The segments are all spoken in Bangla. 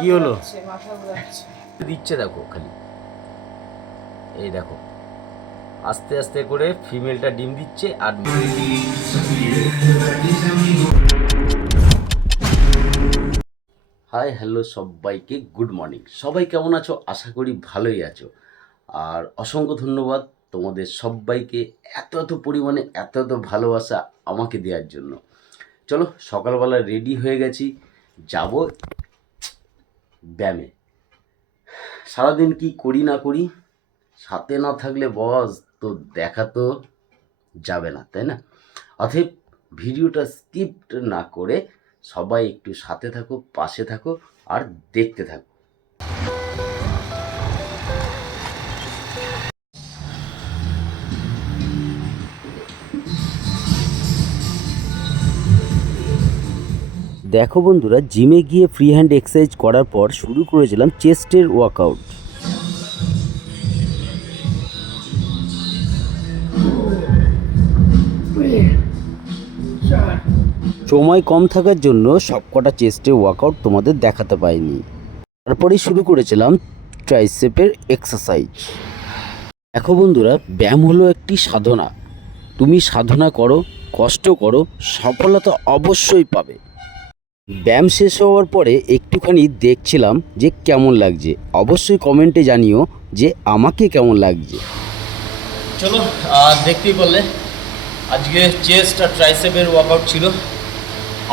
কি হলো? দিচ্ছে দেখো খালি, এই দেখো আস্তে আস্তে করে ফিমেলটা ডিম দিচ্ছে। আর হাই হ্যালো সবাইকে, গুড মর্নিং। সবাই কেমন আছো? আশা করি ভালোই আছো। আর অসংখ্য ধন্যবাদ তোমাদের সবাইকে এত এত পরিমাণে এত এত ভালোবাসা আমাকে দেওয়ার জন্য। চলো সকালবেলা রেডি হয়ে গেছি, যাব ব্যায়ামে। সারাদিন কি করি না করি, সাথে না থাকলে বস তো দেখা তো যাবে না, তাই না? অতএব ভিডিওটা স্কিপ না করে সবাই একটু সাথে থাকো, পাশে থাকো আর দেখতে থাকো। দেখো বন্ধুরা, জিমে গিয়ে ফ্রি হ্যান্ড এক্সারসাইজ করার পর শুরু করেছিলাম চেস্টের ওয়ার্কআউট। সময় কম থাকার জন্য সবকটা চেস্টের ওয়ার্কআউট তোমাদের দেখাতে পাইনি। তারপরে শুরু করেছিলাম ট্রাইসেপের এক্সারসাইজ। দেখো বন্ধুরা, ব্যায়াম হলো একটি সাধনা। তুমি সাধনা করো, কষ্ট করো, সফলতা অবশ্যই পাবে। ব্যায়াম শেষ হওয়ার পরে একটুখানি দেখছিলাম যে কেমন লাগছে। অবশ্যই কমেন্টে জানিও যে আমাকে কেমন লাগছে। চলো দেখতেই পারলে আজকে চেস্ট আর ট্রাইসেপের ওয়ার্কআউট ছিল।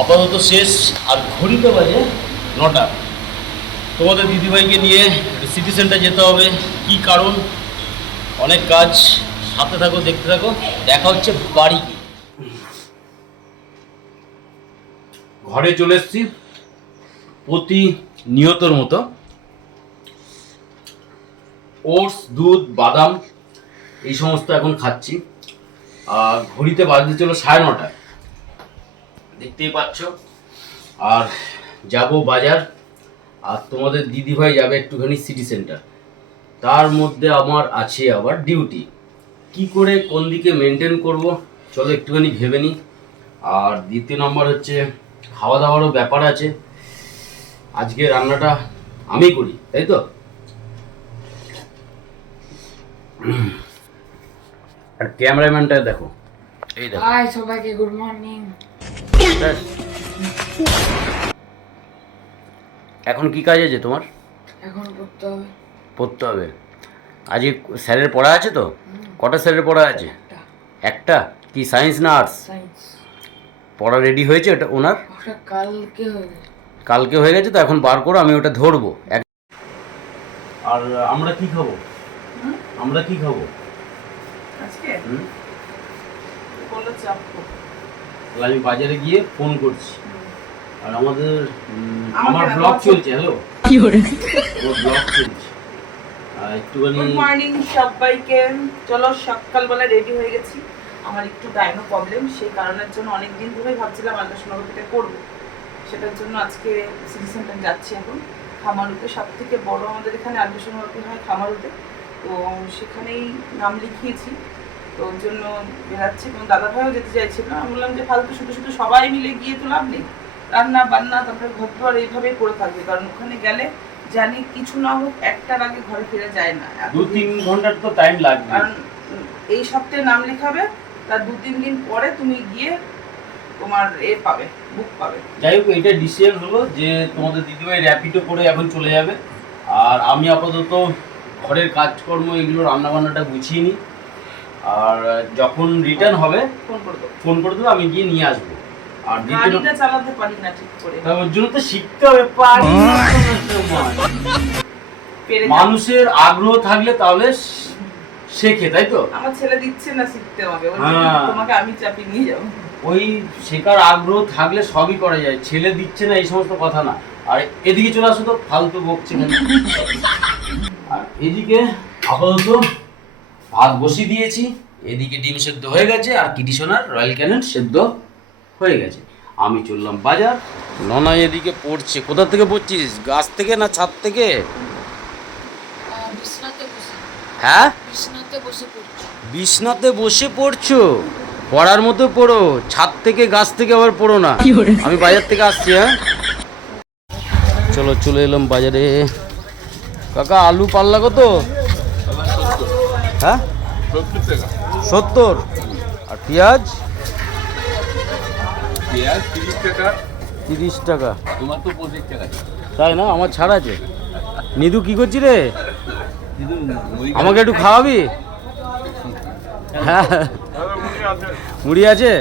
আপাতত শেষ। আর ঘড়িতে বাজে 9টা। তোমাদের দিদিভাইকে নিয়ে সিটি সেন্টার যেতে হবে। কি কারণ? অনেক কাজ। সাথে থাকো, দেখতে থাকো। দেখা হচ্ছে বাড়ি গিয়ে। ঘরে চলে এসেছি প্রতিনিয়তর মতো। ওটস, দুধ, বাদাম এই সমস্ত এখন খাচ্ছি। আর ঘড়িতে বাজতে চলো 9:30। দেখতেই পাচ্ছ। আর যাব বাজার, আর তোমাদের দিদিভাই যাবে একটুখানি সিটি সেন্টার। তার মধ্যে আমার আছে আবার ডিউটি। কি করে কোন দিকে মেনটেন করব চলো একটুখানি ভেবে নিই। আর দ্বিতীয় নম্বর হচ্ছে খাওয়া দাওয়ারও ব্যাপার আছে। আজকে রান্নাটা আমি করি, তাই তো? আর ক্যামেরাম্যানটা দেখো, এই দেখো। হাই সবাইকে, গুড মর্নিং। এখন কি কাজ আছে তোমার? এখন পড়তে হবে। পড়তে হবে। আজকে স্যারের পড়া আছে তো? কটা স্যারের পড়া আছে? একটা। কি সায়েন্স না আর্টস? সায়েন্স। পড়া রেডি হয়েছে ওটা ওনার? ওটা কালকে হয়ে গেছে। কালকে হয়ে গেছে তো এখন বার করো, আমি ওটা ধরবো। আর আমরা কি খাবো? আমরা কি খাবো আজকে বলো চাপো। আমি বাজারে গিয়ে ফোন করছি। আর আমার ব্লগ চলছে। হ্যালো, কি করে আমার ব্লগ চলছে। একটুখানি গুড মর্নিং সবাইকে। চলো সকালবেলা রেডি হয়ে গেছি। আমার একটু গাইনো প্রবলেম, সেই কারণের জন্য অনেক দিন ধরেই ভাবছিলাম আলট্রাসোনোগ্রাফিটা করব। সেটার জন্য আজকে সিটি সেন্টার যাচ্ছি। এখন খামারুতে সব থেকে বড় আমাদের এখানে আলট্রাসোনোগ্রাফি হয় খামারুতে। তো সেখানেই নাম লিখিয়েছি। তো ওর জন্য বেরাচ্ছি। এবং দাদা ভাইও যেতে চাইছিল। আমি বললাম যে ফালতু শুধু শুধু সবাই মিলে গিয়ে তো লাভ নেই। রান্না বান্না তারপরে ঘর দুয়ার এইভাবেই করে থাকবে। কারণ ওখানে গেলে জানি কিছু না হোক একটার আগে ঘরে ফিরে যায় না। 2-3 ঘন্টার তো টাইম লাগবে। কারণ এই সপ্তাহে নাম লেখাবে, তার 2-3 দিন পরে তুমি গিয়ে তোমার পাবে, বুক পাবে। যাই হোক, এটা ডিসিশন হলো যে তোমাদের দিদিভাই র্যাপিডো করে এখন চলে যাবে। আর আমি আপাতত ঘরের কাজকর্ম এগুলো রান্নাবান্নাটা গুছিয়ে নিই। আর যখন রিটার্ন হবে ফোন করে দেবো, আমি গিয়ে নিয়ে আসবো। আর গাড়িটা চালাতে পারি না ঠিক করে। ওর জন্য তো শিখতে হবে। পারি মানুষের আগ্রহ থাকলে তাহলে শেখে, তাই তো? আমার ছেলে দিচ্ছে না শিখতে আমাকে, তোমাকে আমি চাপিয়ে নিয়ে যাবো। ওই শেখার আগ্রহ থাকলে সবই করা যায়। ছেলে দিচ্ছে না এই সমস্ত কথা না। আর এদিকে চলে আসো তো, ফালতু বকছে। আর এদিকে আপাতত ভাত বসিয়ে দিয়েছি। এদিকে ডিম সেদ্ধ হয়ে গেছে, আর কিটি সোনার রয়্যাল ক্যানেন সেদ্ধ হয়ে গেছে। আমি চললাম বাজার। ননা এদিকে পড়ছে। কোথা থেকে পড়ছিস? গাছ থেকে না ছাদ থেকে? হ্যাঁ, বিছনাতে বসে পড়ছো? পড়ার মতো পড়ো, ছাদ থেকে গাছ থেকে আবার পড়ো না। আমি বাজার থেকে আসছি। হ্যাঁ চলো চলে এলাম বাজারে। কাকা আলু পাল্লা কত? হ্যাঁ 70। আর পেঁয়াজ? 30 টাকা। তোমার তো 25 টাকা। তাই না? আমার ছাড় আছে। নিদু কি করছি রে? আমাকে একটু খাওয়াবি? হ্যাঁ মুড়ি আছে,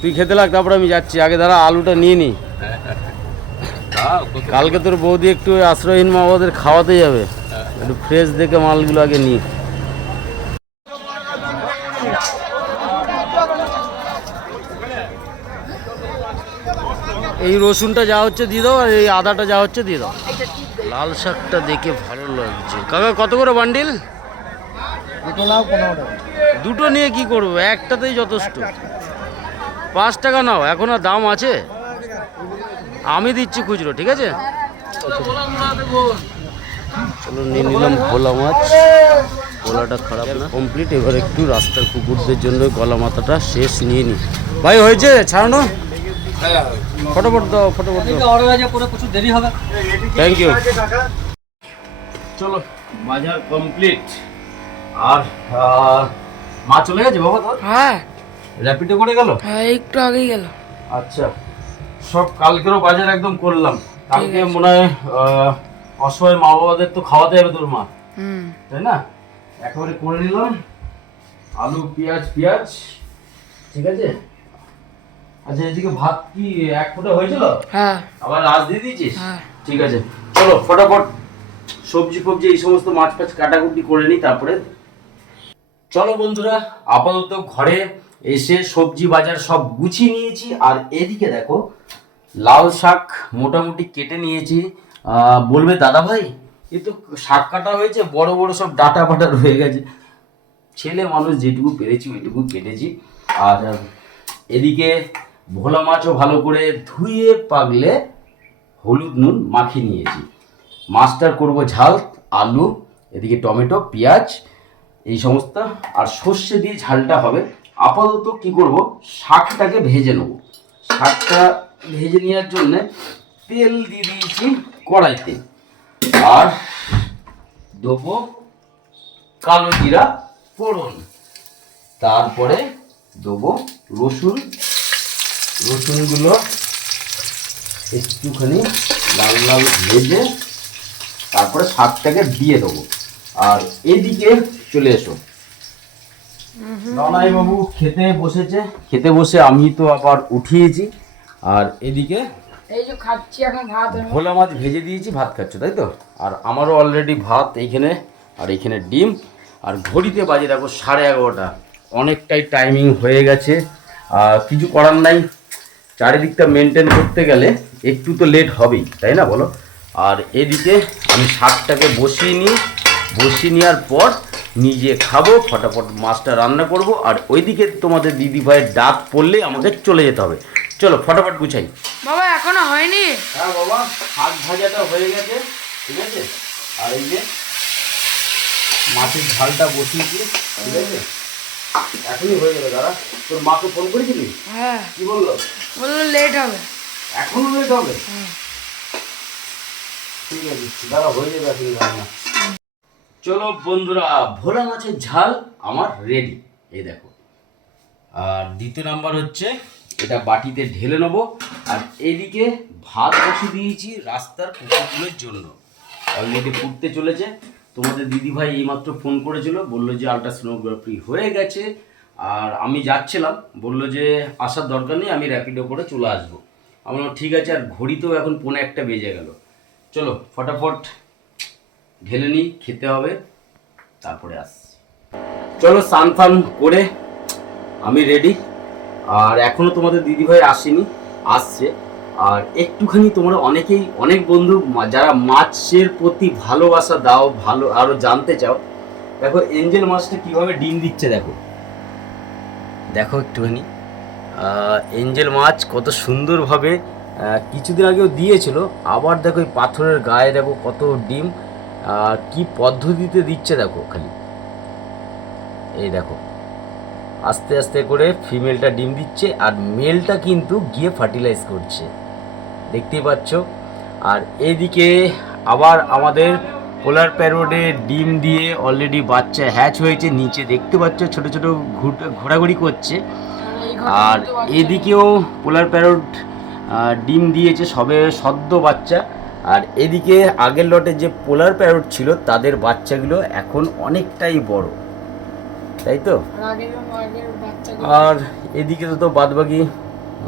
তুই খেতে লাগ, তারপরে আমি যাচ্ছি। আগে দাঁড়া আলুটা নিয়ে নি। কালকে তোর বৌদি একটু আশ্রয়হীন মা বাবাদের খাওয়াতে যাবে, একটু ফ্রেশ দেখে মালগুলো আগে নি। এই রসুনটা যা হচ্ছে দিয়ে দাও, আর এই আদাটা যা হচ্ছে দিয়ে দাও। লাল শাকটা দেখে ভালো লাগছে। কাকা কত করে বান্ডিল? দুটো নিয়ে কি করবো, একটাতেই যথেষ্ট। 5 টাকা নাও, এখন আর দাম আছে? আমি দিচ্ছি খুচরো, ঠিক আছে? চলো নিয়ে নিলাম ভোলা মাছ। ভোলাটা খারাপ না, কমপ্লিট। এবার একটু রাস্তার কুকুরদের জন্য গলা মাথাটা শেষ নিয়ে নি। ভাই হয়েছে ছাড়ানো? ফটোফট দাও, ফটোফট দাও। প্রচুর দেরি হবে। Thank you. চলো বাজার কমপ্লিট। আর মা চলে গেছে বাবা তোর? হ্যাঁ র্যাপিডো করে গেল? হ্যাঁ একটু আগেই গেল। আচ্ছা, সব কালকেরও বাজার একদম করলাম। কালকে মনে হয় অসহায় মা বাবাদের তো খাওয়াতে হবে তোর মা, তাই না? একেবারে করে নিলাম। আলু পেঁয়াজ পেঁয়াজ, ঠিক আছে। আচ্ছা এদিকে ভাত কি 1 ফোঁটা হয়েছিল? হ্যাঁ আবার রাজ দিয়ে দিয়েছিস? হ্যাঁ। ঠিক আছে, চলো ফটাফট সবজি ফবজি এই সমস্ত মাছ ফাছ কাটাকুটি করে নিই, তারপরে চলো বন্ধুরা। আপাতত ঘরে এসে সবজি বাজার সব গুছিয়ে নিয়েছি। আর এদিকে দেখো লাল শাক মোটামুটি কেটে নিয়েছি। বলবে দাদা ভাই এ তো শাক কাটা হয়েছে, বড় বড় সব ডাটা ফাটা রয়ে গেছে। ছেলে মানুষ যেটুকু পেরেছি ওইটুকু কেটেছি। আর এদিকে ভোলা মাছও ভালো করে ধুয়ে পাগলে হলুদ নুন মাখিয়ে নিয়েছি। মাছটার করব ঝাল, আলু, এদিকে টমেটো পেঁয়াজ এই সমস্ত, আর সর্ষে দিয়ে ঝালটা হবে। আপাতত কি করব, শাকটাকে ভেজে নেব। শাকটা ভেজে নেওয়ার জন্য তেল দিয়ে দিয়েছি কড়াইতে, আর দেবো কালো জিরা ফোড়ন, তারপরে দেবো রসুন। রসুনগুলো একটুখানি লাল লাল ভেজে তারপরে শাকটাকে দিয়ে দেবো। আর এদিকে চলে এসো, ননাই বাবু খেতে বসেছে। খেতে বসে আমি তো আবার উঠিয়েছি। আর এদিকে এই যে খাচ্ছি এখন ভাত। ভোলা মাছ ভেজে দিয়েছি, ভাত খাচ্ছ তাই তো? আর আমারও অলরেডি ভাত এইখানে, আর এইখানে ডিম। আর ঘড়িতে বাজে দেখো 11:30। অনেকটাই টাইমিং হয়ে গেছে। কিছু করার নাই, চারিদিকটা মেনটেন করতে গেলে একটু তো লেট হবেই, তাই না বলো? আর এদিকে আমি শাকটাকে বসিয়ে নিই, বসিয়ে নেওয়ার পর নিজে খাবো, ফটাফট মাছটা রান্না করব। আর ওইদিকে তোমাদের দিদি ভাইয়ের ডাক পড়লে আমাকে চলে যেতে হবে। চলো ফটাফট গুছাই। বাবা এখনো হয়নি? হ্যাঁ বাবা, শাক ভাজাটা হয়ে গেছে, ঠিক আছে। আর এই যে মাছের ঝালটা বসিয়েছি, ঠিক আছে। এখনই হয়ে যাবে। দাঁড়া, তোর মাকে ফোন করেছিলি? হ্যাঁ। কি বললো? বললো লেট হবে। এখনো লেট হবে? ঠিক আছে, দাঁড়া হয়ে যাবে এখন রান্না। চলো বন্ধুরা, ভোলা মাছের ঝাল আমার রেডি, এই দেখো। আর দ্বিতীয় নাম্বার হচ্ছে এটা বাটিতে ঢেলে নেবো। আর এইদিকে ভাত বসিয়ে দিয়েছি রাস্তার কুকুরগুলোর জন্য, অলরেডি ফুটতে চলেছে। তোমাদের দিদিভাই এইমাত্র ফোন করেছিল, বললো যে আলট্রাসোনোগ্রাফি হয়ে গেছে। আর আমি যাচ্ছিলাম, বললো যে আসার দরকার নেই, আমি র্যাপিডো করে চলে আসবো। আমি বললাম ঠিক আছে। আর ঘড়িতেও এখন 1:45 বেজে গেল। চলো ফটাফট ঢেলে নিই, খেতে হবে, তারপরে আসছি। চলো স্নান ফান করে আমি রেডি। আর এখনও তোমাদের দিদিভাই আসেনি, আসছে। আর একটুখানি তোমরা অনেকেই, অনেক বন্ধু যারা মাছের প্রতি ভালোবাসা দাও, ভালো আরও জানতে চাও, দেখো এঞ্জেল মাছটা কীভাবে ডিম দিচ্ছে। দেখো দেখো একটুখানি এঞ্জেল মাছ কত সুন্দরভাবে কিছুদিন আগেও দিয়েছিল। আবার দেখো এই পাথরের গায়ে দেখো কত ডিম, কি পদ্ধতিতে দিচ্ছে দেখো খালি। এই দেখো আস্তে আস্তে করে ফিমেলটা ডিম দিচ্ছে, আর মেলটা কিন্তু গিয়ে ফার্টিলাইজ করছে, দেখতেই পাচ্ছ। আর এইদিকে আবার আমাদের পোলার প্যারোটে ডিম দিয়ে অলরেডি বাচ্চা হ্যাচ হয়েছে, নিচে দেখতে পাচ্ছ ছোট ছোট ঘোরাঘুরি করছে। আর এদিকেও পোলার প্যারোট ডিম দিয়েছে, সবে সদ্য বাচ্চা। আর এদিকে আগের লটে যে পোলার প্যারোট ছিল তাদের বাচ্চাগুলো এখন অনেকটাই বড়, তাই তো। আর এদিকে তো বাদবাকি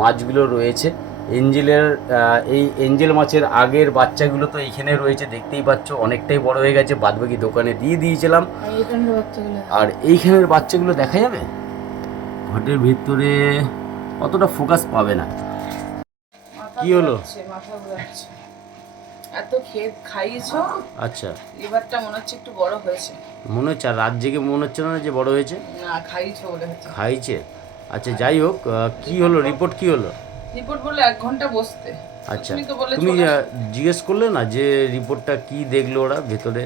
মাছগুলো রয়েছে। এঞ্জেলের এই এঞ্জেল মাছের আগের বাচ্চাগুলো তো এইখানে রয়েছে, দেখতেই পাচ্ছ অনেকটাই বড় হয়ে গেছে, বাদবাকি দোকানে দিয়ে দিয়েছিলাম। আর এইখানের বাচ্চাগুলো দেখা যাবে ঘটের ভিতরে, অতটা ফোকাস পাবে না। কি হলো? মাথা ঘুরাচ্ছে, এত খাইয়েছো। আচ্ছা, লিভারটা মনে হচ্ছে একটু বড় হয়েছে মনে হচ্ছে। আর রাত জেগে মনে হচ্ছে না যে বড় হয়েছে? না, খাইয়েছো বলে হচ্ছে। খাইছে। আচ্ছা, যাই হোক, কি হলো রিপোর্ট? কি হলো রিপোর্ট বললো 1 ঘন্টা বসতে। আচ্ছা, তুমি তো বলেছো তুমি জিজ্ঞেস করলে না যে রিপোর্টটা কি দেখলো ওরা ভেতরে?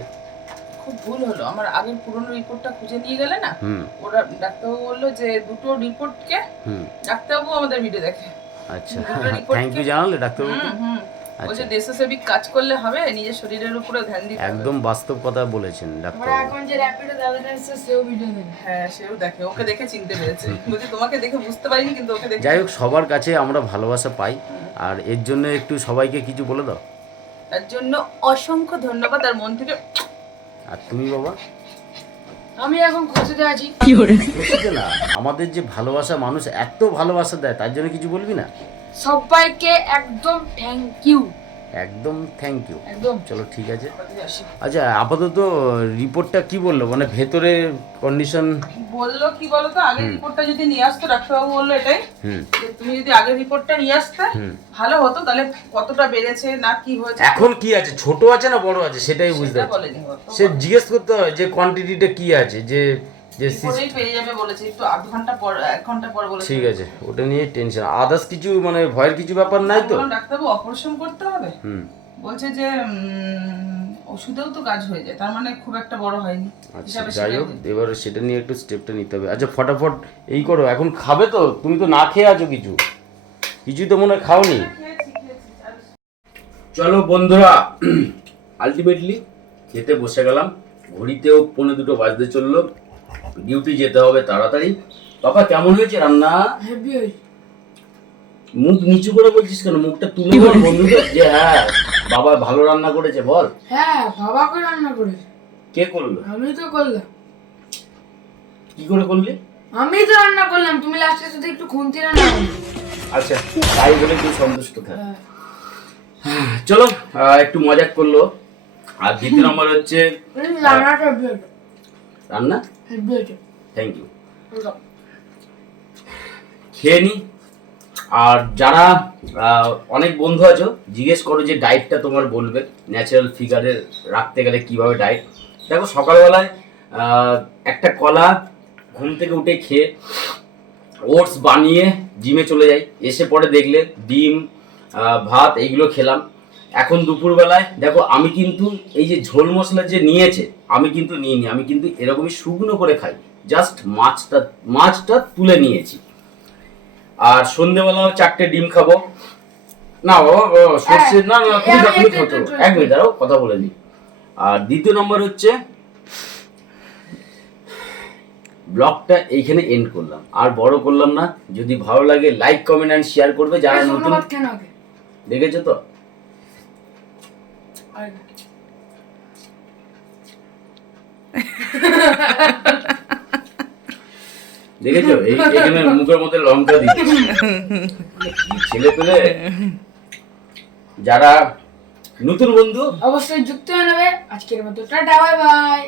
খুব ভুল হলো, আমার আগের পুরনো রিপোর্টটা খুঁজে নিয়ে গেলে না, হুম ওরা ডাক্তারবাবু বললো যে দুটো রিপোর্টকে, হুম ডাক্তারবাবু আমাদের ভিডিও দেখে। আচ্ছা, দুটো report থ্যাংক ইউ কে- জানালে ডাক্তারবাবুকে। বলছে দেশসেবিক কাজ করলে হবে, নিজের শরীরের উপরে ধ্যান দিতে হবে। একদম বাস্তব কথা বলেছেন আমরা ডাক্তারবাবু। এখন যে র্যাপিডো দাদাটা এসেছে সেও ভিডিও দেবে। হ্যাঁ, সেও দেখে, ওকে দেখে চিনতে পেরেছে। বলছে তোমাকে দেখে বুঝতে পারিনি, কিন্তু ওকে দেখে। যাই হোক, সবার কাছে আমরা ভালোবাসা পাই, আর এর জন্য একটু সবাইকে কিছু বলে দাও। তার জন্য অসংখ্য ধন্যবাদ, আর মন থেকে। আর তুমি বাবা? আমি এখন খুশিতে আছি। বুঝতে না, আমাদের যে ভালোবাসা, মানুষ এত ভালোবাসা দেয়, তার জন্য কিছু বলবি না? সবাইকে একদম থ্যাংক ইউ। একদম থ্যাংক ইউ। একদম। চলো ঠিক আছে। আসি। আচ্ছা, আপাতত রিপোর্টটা কি বললো, মানে ভেতরে কন্ডিশন? বললো কি বলতো, আগের রিপোর্টটা যদি নিয়ে আসতো, ডাক্তারবাবু বললো এটাই, হুম যে তুমি যদি আগের রিপোর্টটা নিয়ে আসতে হুম। ভালো হতো, তাহলে কতটা বেড়েছে না কি হয়েছে এখন কি আছে, ছোট আছে না বড় আছে, সেটাই বুঝতে সেটা পারছি। বলেনি। সে জিজ্ঞেস করতে হয় যে কোয়ান্টিটিটা কি আছে, যে যে রিপোর্টেই পেয়ে যাবে বলেছে, একটু 1 ঘন্টা পর 1 ঘন্টা পর বলেছে। ঠিক আছে, ওটা নিয়ে টেনশন। আদার্স কিছু মানে ভয়ের কিছু ব্যাপার নাই তো? বললাম, ডাক্তারবাবু অপারেশন করতে হবে? হুম বলছে যে ওষুধেও তো কাজ হয়ে যায়, তার মানে খুব একটা বড় হয়নি আচ্ছা, হিসাবে। যাই হোক, এবার সেটা নিয়ে একটু স্টেপটা নিতে হবে। আচ্ছা, ফটাফট এই করো, এখন খাবে তো? তুমি তো না খেয়ে আছো, কিছুই তো মনে হয় খাওনি। চলো বন্ধুরা, আলটিমেটলি খেতে বসে গেলাম। ঘড়িতেও 1:45 বাজতে চললো, ডিউটি যেতে হবে তাড়াতাড়ি। বাবা কেমন হয়েছে রান্না? হেভি হয়েছে। মুখ নিচু করে বলছিস কেন? মুখটা তুলে বল বন্ধুদের যে হ্যাঁ বাবা ভালো রান্না করেছে, বল। হ্যাঁ, বাবাকে রান্না করেছে। কে করলো? আমি তো করলাম। কি করে করলি? আমি তো রান্না করলাম, তুমি লাস্টে শুধু একটু খুন্তি রান্না করলে। আচ্ছা, তাই বলে তুই সন্তুষ্ট থাক। হ্যাঁ। চলো, একটু মজাক করলো। আর দ্বিতীয় নম্বর হচ্ছে রান্নাটা হেভি হয়েছে। রান্না। হেভি হয়েছে। Thank you. খেয়ে নি। আর যারা অনেক বন্ধু আছো জিজ্ঞেস করো যে ডায়েটটা তোমার বলবে, ন্যাচারাল ফিগারে রাখতে গেলে কিভাবে ডায়েট। দেখো, সকালবেলায় একটা কলা ঘুম থেকে উঠে খেয়ে ওটস বানিয়ে জিমে চলে যাই, এসে পরে দেখলে ডিম ভাত এইগুলো খেলাম। এখন দুপুরবেলায় দেখো, আমি কিন্তু এই যে ঝোল মশলা যে নিয়েছে আমি কিন্তু নিইনি, আমি কিন্তু এরকমই শুকনো করে খাই, জাস্ট মাছটা তুলে নিয়েছি। আর সন্ধ্যেবেলাও 4টে ডিম খাবো। না বাবা, সর্ষে না না, তুমি খাও, 1 মিনিট দাঁড়াও, কথা বলে নি। আর দ্বিতীয় নম্বর হচ্ছে ব্লগটা এইখানে এন্ড করলাম, আর বড় করলাম না। যদি ভালো লাগে লাইক কমেন্ট এন্ড শেয়ার করবে যারা নতুন। ধন্যবাদ কেন ওকে? দেখেছো তো? দেখেছো, এখানে মুখের মধ্যে লঙ্কা দিচ্ছে। ছেলে পেলে যারা নতুন বন্ধু অবশ্যই যুক্ত হয়ে নেবে। আজকের মতো টাটা, বাই বাই।